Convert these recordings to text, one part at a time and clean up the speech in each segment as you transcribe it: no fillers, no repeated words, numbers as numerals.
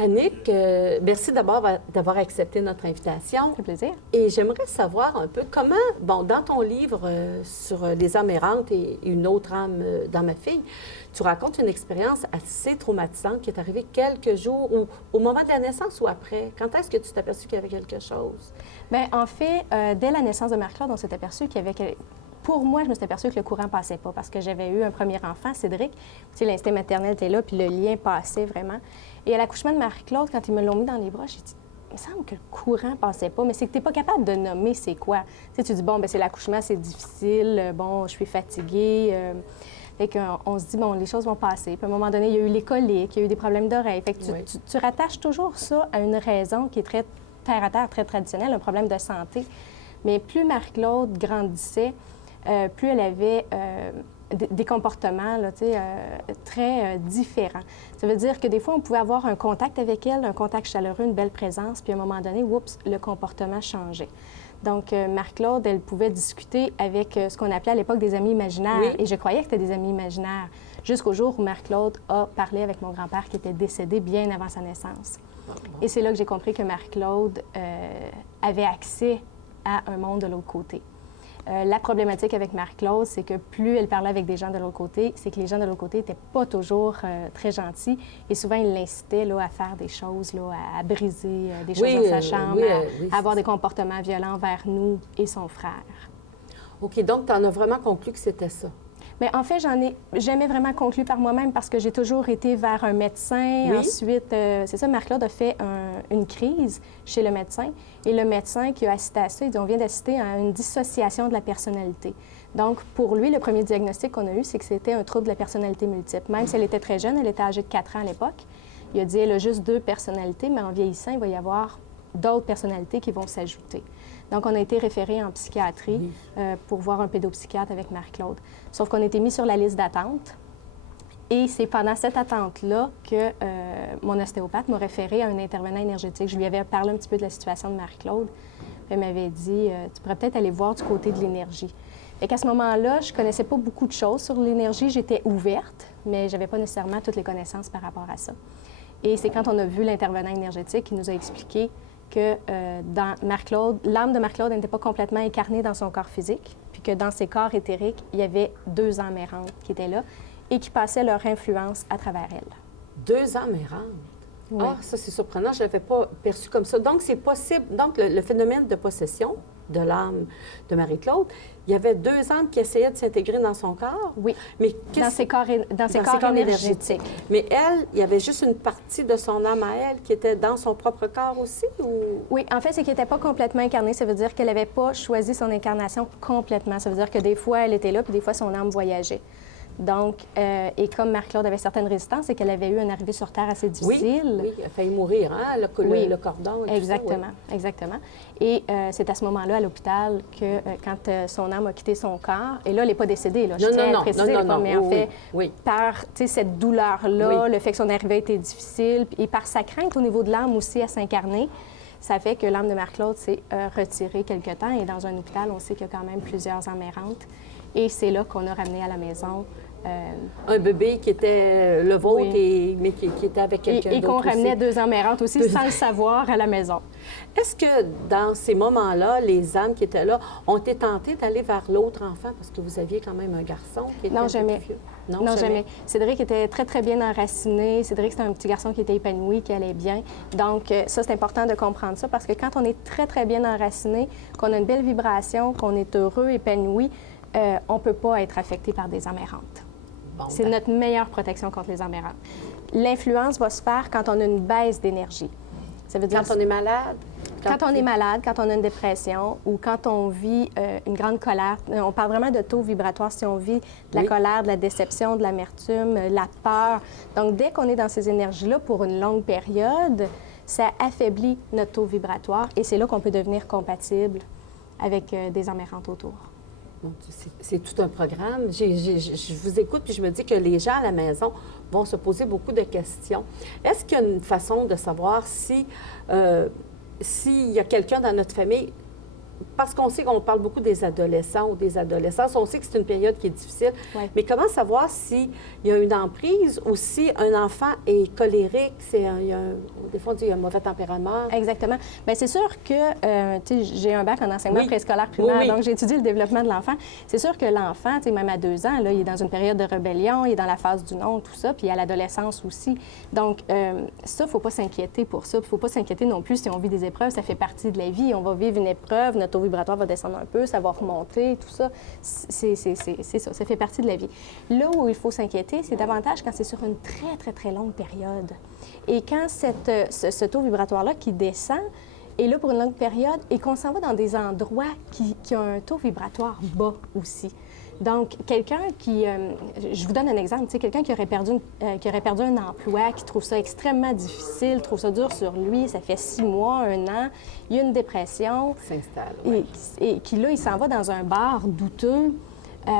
Annick, merci d'abord d'avoir accepté notre invitation. Ça fait plaisir. Et j'aimerais savoir un peu comment, bon, dans ton livre sur les âmes errantes et une autre âme dans ma fille, tu racontes une expérience assez traumatisante qui est arrivée quelques jours ou au moment de la naissance ou après. Quand est-ce que tu t'es aperçu qu'il y avait quelque chose? Bien, en fait, dès la naissance de Marc-Claude, on s'est aperçu qu'il y avait... Pour moi, je me suis aperçue que le courant ne passait pas parce que j'avais eu un premier enfant, Cédric. Tu sais, l'instinct maternel était là, puis le lien passait vraiment. Et à l'accouchement de Marie-Claude, quand ils me l'ont mis dans les bras, j'ai dit, il me semble que le courant ne passait pas, mais c'est que tu n'es pas capable de nommer c'est quoi. Tu sais, tu dis, bon, bien, c'est l'accouchement, c'est difficile, bon, je suis fatiguée. Fait qu'on se dit, bon, les choses vont passer. Puis à un moment donné, il y a eu les coliques, il y a eu des problèmes d'oreilles. Fait que tu rattaches toujours ça à une raison qui est très terre-à-terre, très traditionnelle, un problème de santé. Mais plus Marie-Claude grandissait, plus elle avait des comportements là, très différents. Ça veut dire que des fois, on pouvait avoir un contact avec elle, un contact chaleureux, une belle présence, puis à un moment donné, oups, le comportement changeait. Donc, Marie-Claude, elle pouvait discuter avec ce qu'on appelait à l'époque des amis imaginaires. Oui. Et je croyais que c'était des amis imaginaires, jusqu'au jour où Marie-Claude a parlé avec mon grand-père qui était décédé bien avant sa naissance. Et c'est là que j'ai compris que Marie-Claude avait accès à un monde de l'autre côté. La problématique avec Marie-Claude, c'est que plus elle parlait avec des gens de l'autre côté, c'est que les gens de l'autre côté n'étaient pas toujours très gentils. Et souvent, ils l'incitaient là, à faire des choses, là, à briser des choses dans sa chambre, à avoir des comportements violents vers nous et son frère. OK, donc tu en as vraiment conclu que c'était ça? Mais en fait, j'en ai jamais vraiment conclu par moi-même parce que j'ai toujours été vers un médecin. Oui. Ensuite, c'est ça, Marc-Claude a fait une crise chez le médecin. Et le médecin qui a assisté à ça, il dit, on vient d'assister à une dissociation de la personnalité. Donc, pour lui, le premier diagnostic qu'on a eu, c'est que c'était un trouble de la personnalité multiple. Même si elle était très jeune, elle était âgée de 4 ans à l'époque, il a dit, elle a juste 2 personnalités, mais en vieillissant, il va y avoir d'autres personnalités qui vont s'ajouter. Donc, on a été référé en psychiatrie pour voir un pédopsychiatre avec Marie-Claude. Sauf qu'on a été mis sur la liste d'attente. Et c'est pendant cette attente-là que mon ostéopathe m'a référé à un intervenant énergétique. Je lui avais parlé un petit peu de la situation de Marie-Claude. Elle m'avait dit, tu pourrais peut-être aller voir du côté de l'énergie. Et qu'à ce moment-là, je ne connaissais pas beaucoup de choses sur l'énergie. J'étais ouverte, mais je n'avais pas nécessairement toutes les connaissances par rapport à ça. Et c'est quand on a vu l'intervenant énergétique qui nous a expliqué que dans Marc-Claude, l'âme de Marc-Claude n'était pas complètement incarnée dans son corps physique, puis que dans ses corps éthériques, il y avait 2 âmes errantes qui étaient là et qui passaient leur influence à travers elle. 2 âmes errantes? Oui. Ah, ça, c'est surprenant. Je ne l'avais pas perçu comme ça. Donc, c'est possible. Donc, le phénomène de possession de l'âme de Marie-Claude, il y avait 2 âmes qui essayaient de s'intégrer dans son corps? Oui, mais dans ses corps énergétiques. Mais elle, il y avait juste une partie de son âme à elle qui était dans son propre corps aussi? Ou... Oui, en fait, c'est qu'elle n'était pas complètement incarnée. Ça veut dire qu'elle n'avait pas choisi son incarnation complètement. Ça veut dire que des fois, elle était là, puis des fois, son âme voyageait. Donc, et comme Marie-Claude avait certaines résistances, c'est qu'elle avait eu une arrivée sur Terre assez difficile. Oui, elle a failli mourir, hein, le cordon et exactement, tout ça. Oui. Exactement. Et c'est à ce moment-là, à l'hôpital, que quand son âme a quitté son corps, et là, elle n'est pas décédée, là, je tiens à préciser, mais en fait, par cette douleur-là, le fait que son arrivée était difficile, et par sa crainte au niveau de l'âme aussi à s'incarner, ça fait que l'âme de Marie-Claude s'est retirée quelque temps. Et dans un hôpital, on sait qu'il y a quand même plusieurs âmes errantes. Et c'est là qu'on a ramené à la maison un bébé qui était le vôtre, mais qui était avec quelqu'un d'autre. Et qu'on ramenait 2 âmes errantes aussi sans le savoir à la maison. Est-ce que dans ces moments-là, les âmes qui étaient là ont été tentées d'aller vers l'autre enfant? Parce que vous aviez quand même un garçon qui était non, un jamais. peu plus vieux. Non, jamais. Cédric était très, très bien enraciné. Cédric, c'était un petit garçon qui était épanoui, qui allait bien. Donc, ça, c'est important de comprendre ça parce que quand on est très, très bien enraciné, qu'on a une belle vibration, qu'on est heureux, épanoui, on ne peut pas être affecté par des âmes errantes. Bon, c'est notre meilleure protection contre les âmes errantes. L'influence va se faire quand on a une baisse d'énergie. Ça veut dire quand on est malade? Quand on est malade, quand on a une dépression ou quand on vit une grande colère. On parle vraiment de taux vibratoire si on vit de la colère, de la déception, de l'amertume, la peur. Donc, dès qu'on est dans ces énergies-là pour une longue période, ça affaiblit notre taux vibratoire et c'est là qu'on peut devenir compatible avec des âmes errantes autour. C'est tout un programme. Je vous écoute puis je me dis que les gens à la maison vont se poser beaucoup de questions. Est-ce qu'il y a une façon de savoir si s'il y a quelqu'un dans notre famille parce qu'on sait qu'on parle beaucoup des adolescents ou des adolescentes, on sait que c'est une période qui est difficile, Ouais. mais comment savoir s'il y a une emprise ou si un enfant est colérique, des fois on dit qu'il y a un mauvais tempérament? Exactement. Bien, c'est sûr que, tu sais, j'ai un bac en enseignement préscolaire primaire, donc j'ai étudié le développement de l'enfant. C'est sûr que l'enfant, tu sais, même à 2 ans, là, il est dans une période de rébellion, il est dans la phase du non, tout ça, puis à l'adolescence aussi. Donc, ça, il ne faut pas s'inquiéter pour ça. Il ne faut pas s'inquiéter non plus si on vit des épreuves, ça fait partie de la vie. On va vivre une épreuve, notre taux vibratoire va descendre un peu, ça va remonter, tout ça. C'est ça fait partie de la vie. Là où il faut s'inquiéter, c'est davantage quand c'est sur une très, très, très longue période. Et quand ce taux vibratoire-là qui descend est là pour une longue période et qu'on s'en va dans des endroits qui ont un taux vibratoire bas aussi. Donc, quelqu'un qui... je vous donne un exemple. Tu sais, quelqu'un qui aurait perdu un emploi, qui trouve ça extrêmement difficile, trouve ça dur sur lui, ça fait 6 mois, 1 an, il y a une dépression. S'installe, et qui, là, il s'en va dans un bar douteux, tu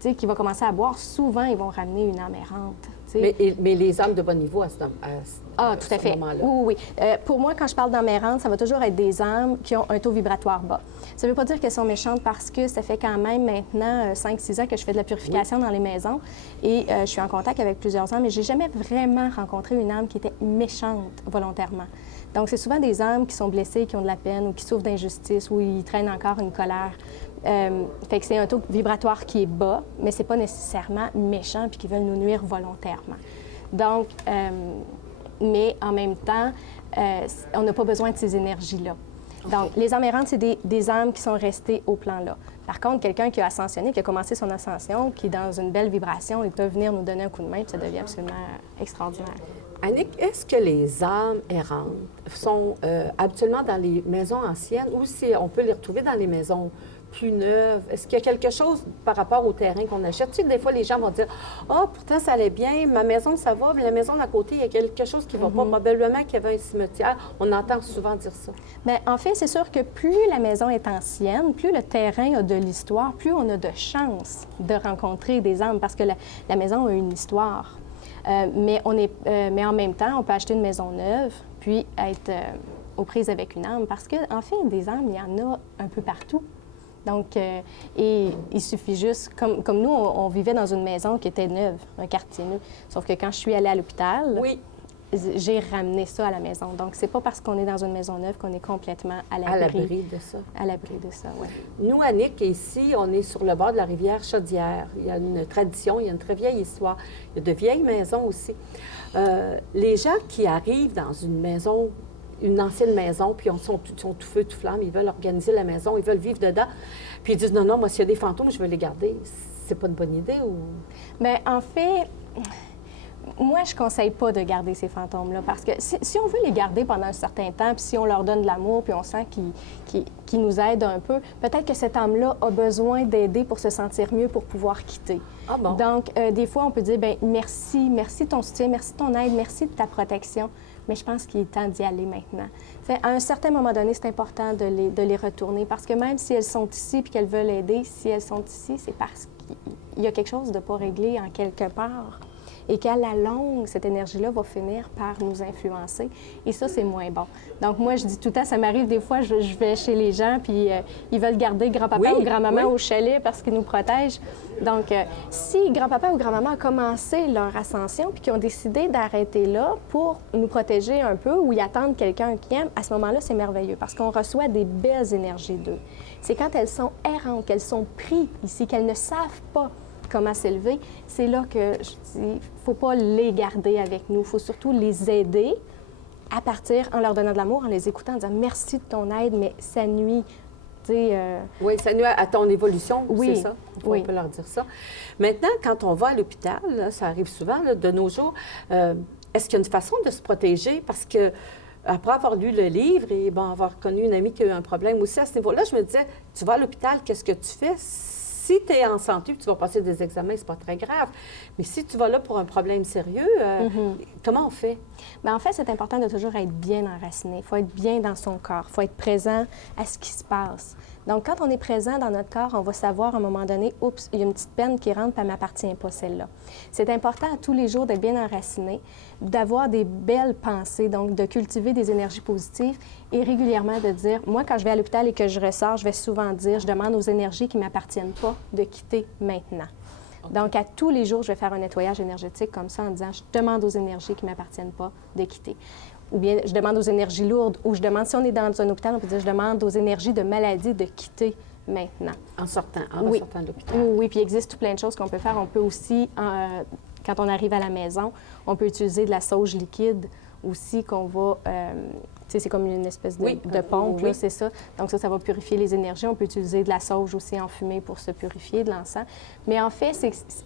sais, qui va commencer à boire. Souvent, ils vont ramener une âme errante. Mais les âmes de bon niveau à ce tout à fait. moment-là. Oui. Pour moi, quand je parle d'âmes errantes, ça va toujours être des âmes qui ont un taux vibratoire bas. Ça ne veut pas dire qu'elles sont méchantes parce que ça fait quand même maintenant 5-6 ans que je fais de la purification dans les maisons et je suis en contact avec plusieurs âmes, mais je n'ai jamais vraiment rencontré une âme qui était méchante volontairement. Donc, c'est souvent des âmes qui sont blessées, qui ont de la peine ou qui souffrent d'injustice ou ils traînent encore une colère. Fait que c'est un taux vibratoire qui est bas, mais c'est pas nécessairement méchant puis qui veulent nous nuire volontairement. Donc, mais en même temps, on n'a pas besoin de ces énergies-là. Donc, les âmes errantes, c'est des âmes qui sont restées au plan là. Par contre, quelqu'un qui a ascensionné, qui a commencé son ascension, qui est dans une belle vibration, ils peuvent venir nous donner un coup de main, puis ça devient absolument extraordinaire. Annick, est-ce que les âmes errantes sont habituellement dans les maisons anciennes ou si on peut les retrouver dans les maisons plus neuves? Est-ce qu'il y a quelque chose par rapport au terrain qu'on achète? Tu sais, des fois, les gens vont dire « Ah, pourtant, ça allait bien, ma maison, ça va, mais la maison d'à côté, il y a quelque chose qui ne va pas. Probablement qu'il y avait un cimetière. » On entend souvent dire ça. Bien, en fait, c'est sûr que plus la maison est ancienne, plus le terrain a de l'histoire, plus on a de chances de rencontrer des âmes parce que la maison a une histoire. Mais en même temps, on peut acheter une maison neuve puis être aux prises avec une âme parce qu'en fait, des âmes, il y en a un peu partout. Donc, et il suffit juste, comme nous, on vivait dans une maison qui était neuve, un quartier neuf. Sauf que quand je suis allée à l'hôpital, j'ai ramené ça à la maison. Donc, c'est pas parce qu'on est dans une maison neuve qu'on est complètement à l'abri de ça. À l'abri de ça, oui. Nous, Annick, ici, on est sur le bord de la rivière Chaudière. Il y a une tradition, il y a une très vieille histoire. Il y a de vieilles maisons aussi. Les gens qui arrivent dans une maison, une ancienne maison, puis ils sont tout feu, tout flamme, ils veulent organiser la maison, ils veulent vivre dedans, puis ils disent « Non, moi, s'il y a des fantômes, je veux les garder. » C'est pas une bonne idée ou... Bien, en fait... Moi, je ne conseille pas de garder ces fantômes-là parce que si on veut les garder pendant un certain temps, puis si on leur donne de l'amour, puis on sent qu'ils nous aident un peu, peut-être que cette âme-là a besoin d'aider pour se sentir mieux, pour pouvoir quitter. Ah bon? Donc, des fois, on peut dire, bien, merci de ton soutien, merci de ton aide, merci de ta protection, mais je pense qu'il est temps d'y aller maintenant. T'sais, à un certain moment donné, c'est important de les retourner parce que même si elles sont ici et qu'elles veulent aider, si elles sont ici, c'est parce qu'il y a quelque chose de pas réglé en quelque part. Et qu'à la longue, cette énergie-là va finir par nous influencer. Et ça, c'est moins bon. Donc, moi, je dis tout le temps, ça m'arrive des fois, je vais chez les gens, puis ils veulent garder grand-papa ou grand-maman au chalet parce qu'ils nous protègent. Donc, si grand-papa ou grand-maman a commencé leur ascension puis qu'ils ont décidé d'arrêter là pour nous protéger un peu ou y attendre quelqu'un qui aime, à ce moment-là, c'est merveilleux parce qu'on reçoit des belles énergies d'eux. C'est quand elles sont errantes, qu'elles sont prises ici, qu'elles ne savent pas comment s'élever, c'est là que je dis, il ne faut pas les garder avec nous. Il faut surtout les aider à partir en leur donnant de l'amour, en les écoutant, en disant merci de ton aide, mais ça nuit. Oui, ça nuit à ton évolution, oui, c'est ça? On peut leur dire ça. Maintenant, quand on va à l'hôpital, là, ça arrive souvent, là, de nos jours, est-ce qu'il y a une façon de se protéger? Parce que après avoir lu le livre et avoir connu une amie qui a eu un problème aussi à ce niveau-là, je me disais, tu vas à l'hôpital, qu'est-ce que tu fais? Si tu es en santé et tu vas passer des examens, c'est pas très grave. Mais si tu vas là pour un problème sérieux, comment on fait? Bien, en fait, c'est important de toujours être bien enraciné. Il faut être bien dans son corps. Il faut être présent à ce qui se passe. Donc, quand on est présent dans notre corps, on va savoir à un moment donné, oups, il y a une petite peine qui rentre, puis elle ne m'appartient pas, celle-là. C'est important à tous les jours d'être bien enraciné, d'avoir des belles pensées, donc de cultiver des énergies positives et régulièrement de dire, moi, quand je vais à l'hôpital et que je ressors, je vais souvent dire, je demande aux énergies qui ne m'appartiennent pas de quitter maintenant. Okay. Donc, à tous les jours, je vais faire un nettoyage énergétique comme ça en disant, je demande aux énergies qui ne m'appartiennent pas de quitter. Ou bien je demande aux énergies lourdes, ou je demande, si on est dans un hôpital, on peut dire, je demande aux énergies de maladie de quitter maintenant. En sortant de l'hôpital. Oui, puis il existe tout plein de choses qu'on peut faire. On peut aussi, quand on arrive à la maison, on peut utiliser de la sauge liquide aussi qu'on va... tu sais, c'est comme une espèce de pompe, là, c'est ça. Donc ça va purifier les énergies. On peut utiliser de la sauge aussi en fumée pour se purifier, de l'encens. Mais en fait,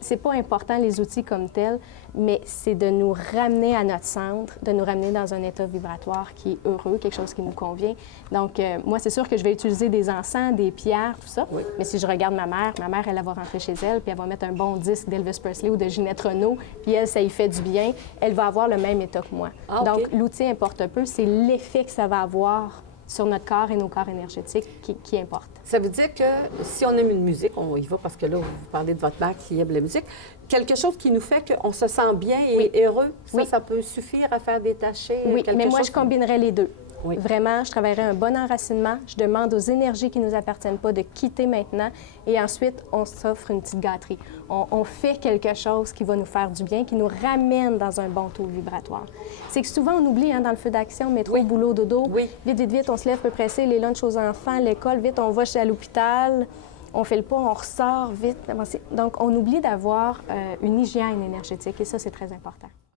c'est pas important les outils comme tels, mais c'est de nous ramener à notre centre, de nous ramener dans un état vibratoire qui est heureux, quelque chose qui nous convient. Donc moi, c'est sûr que je vais utiliser des encens, des pierres, tout ça. Oui. Mais si je regarde ma mère, elle va rentrer chez elle, puis elle va mettre un bon disque d'Elvis Presley ou de Ginette Renault, puis elle, ça y fait du bien. Elle va avoir le même état que moi. Ah, okay. Donc l'outil importe peu, c'est l'effet que ça va avoir sur notre corps et nos corps énergétiques qui importe. Ça veut dire que si on aime une musique, on y va parce que là, vous parlez de votre mère qui aime la musique, quelque chose qui nous fait qu'on se sent bien et heureux, ça peut suffire à faire détacher quelque chose? Mais moi, je combinerais les deux. Oui. Vraiment, je travaillerai un bon enracinement. Je demande aux énergies qui ne nous appartiennent pas de quitter maintenant. Et ensuite, on s'offre une petite gâterie. On fait quelque chose qui va nous faire du bien, qui nous ramène dans un bon taux vibratoire. C'est que souvent, on oublie, dans le feu d'action, métro, boulot, dodo. Oui. Vite, vite, vite, on se lève peu pressé, les lunchs aux enfants, l'école, vite, on va à l'hôpital. On fait le pas, on ressort vite. Donc, on oublie d'avoir une hygiène énergétique. Et ça, c'est très important.